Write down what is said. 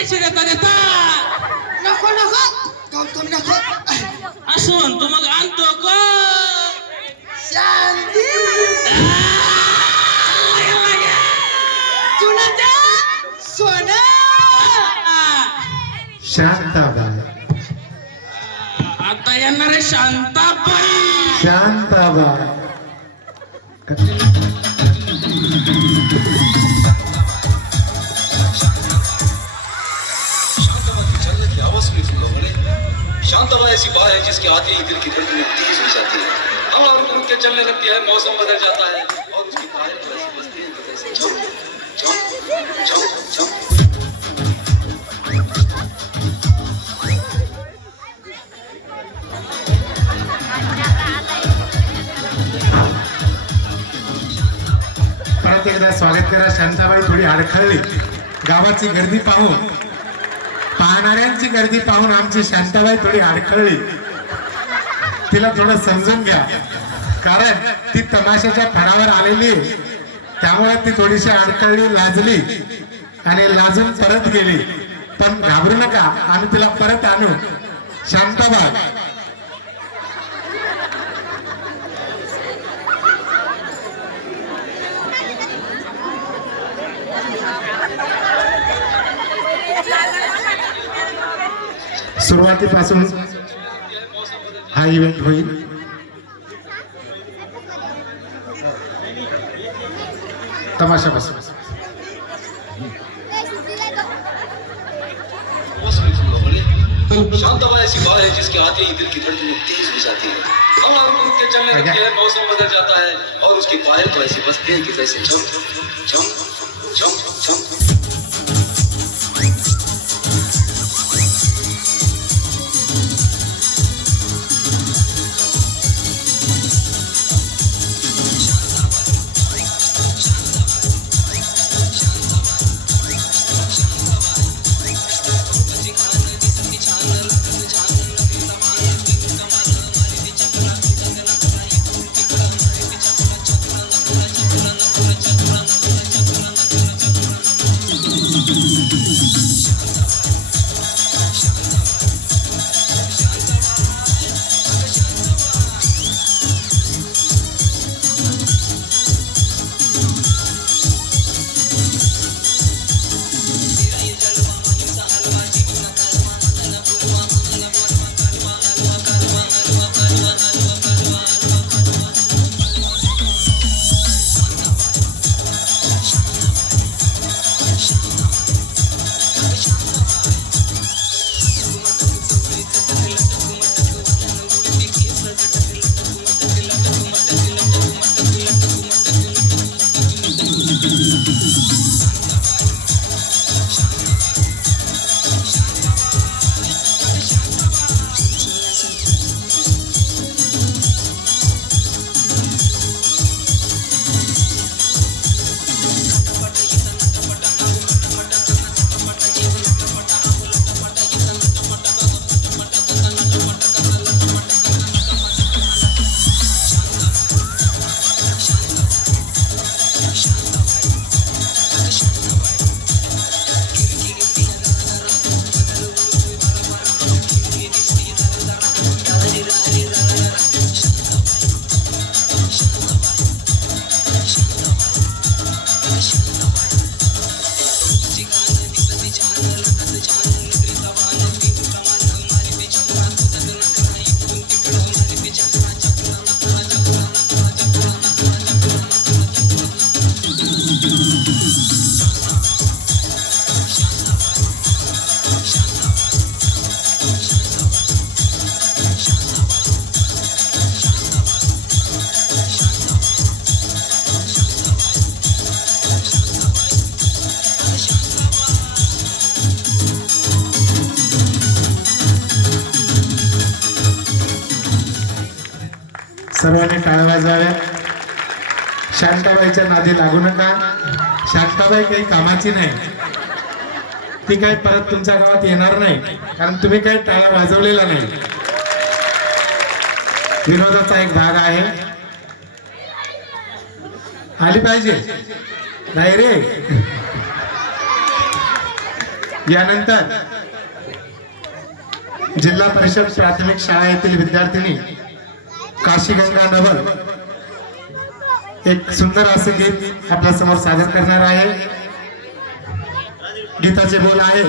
पैसे देता देता नको नको गौतम नको असं म्हणतो मग आणतो को शांती चुनाच्या सोना शांताबाई आता येणार आहे शांताबाई शांताबाई शांताबाई ऐसी बात है जिसके आते ही दिल की धड़कनें तेज हो जाती है, हवा रुक रुक के चलने लगती है, मौसम बदल जाता है और उसकी पायल वैसी बजती है जैसे झम झम झम झम। परत एकदा स्वागत करा। शांताबाई थोडी अडखळली, गावाची गर्दी पाहून, पाहणाऱ्यांची गर्दी पाहून आमची शांताबाई थोडी अडखळली, तिला थोडं समजून घ्या, कारण ती तमाशाच्या फळावर आलेली आहे, त्यामुळे ती थोडीशी अडखळली, लाजली आणि लाजून परत गेली। पण घाबरू नका, आम्ही तिला परत आणू। शांताबाई सुरुवातीपासून हा इव्हेंट होईल। तमाशापासून शांताबाई ऐसी बात है जिसके आते ही दिल की धड़कनें तेज हो जाती है, हवा रुक रुक के चलने लगती है, मौसम बदल जाता है और उसकी पायल तो ऐसी बजती है कि जैसे झम झम झम झम। सर्वांनी टाळ्या वाजवाव्या। शांताबाईच्या नादी लागू नका, शांताबाई काही कामाची नाही, ती काही परत तुमच्या गावात येणार नाही, कारण तुम्ही काही टाळ्या वाजवलेला नाही। विनोदाचा एक भाग आहे, आली पाहिजे नाही रे, यानंतर जिल्हा परिषद प्राथमिक शाळा येथील विद्यार्थिनी काशीगंगा नवल एक सुंदर असे गीत आपल्या समोर सादर करणार आहे. गीताचे बोल आहे